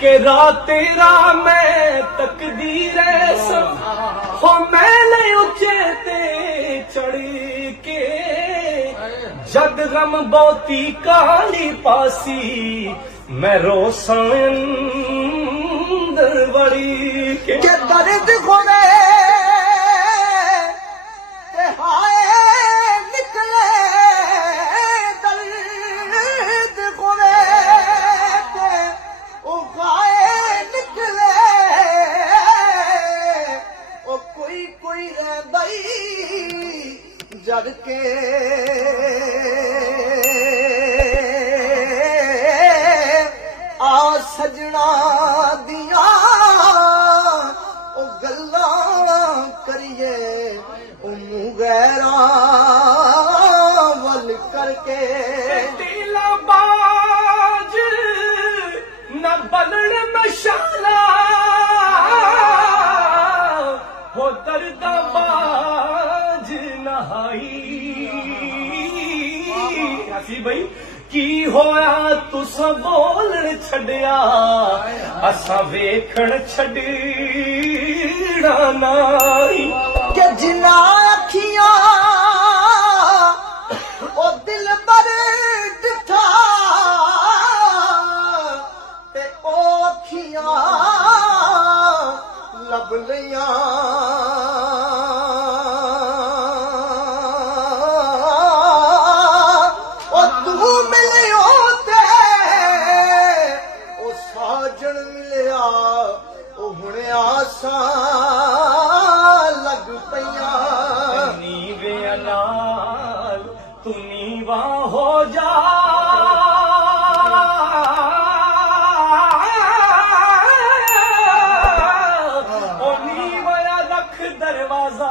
के रात तेरा मैं तकदीर हो मैंने उच्चे ते चढ़ी के जद गम बहुती काली पासी मैं रोशन वड़ी के दर्द खोले हाय निकले दर्द खोले ओ गाए निकले ओ कोई कोई रहंदई जग के आ सजना दिया ओ गल्लां करिए गैरा वल करके दिला बाज न बलन मशाला हो दर्दा बाज नहाई हसी भाई की होया तुस बोलण छड़िया असा वेखण छड़ना नाई के जिना अखियां ओ दिल पर दिठा ते ओ अखियां लब लियां ओ तू मिलियो ते ओ साजन मिलिया ओ हुणे आसा नाल तू नीवा हो जा ओ नीवा रख दरवाजा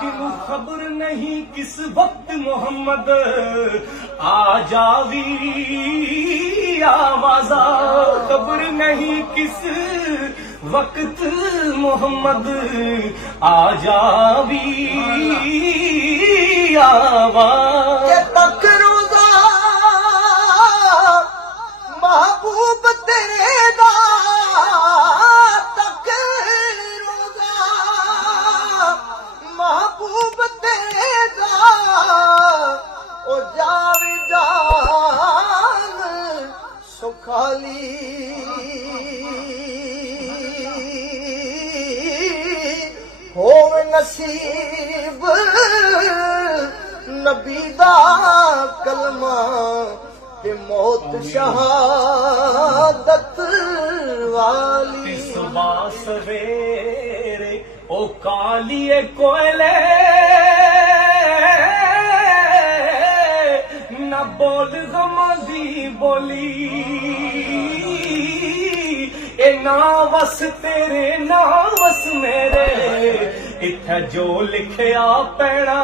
तेनू खबर नहीं किस वक्त मोहम्मद आ जावी आवाजा खबर नहीं किस वक्त मोहम्मद आ जावी आवाज तक रोजा महबूब तेरे दा तक रोजा महबूब तेरे दा ओ जावे जान सुखाली होवे नसीब नबी दा कलमा ते मौत शहादत वाली सुबह सवेरे ओ कालिए कोयले न बोल गम दी बोली ए ना वस तेरे ना वस मेरे इत्थे जो लिखया पैना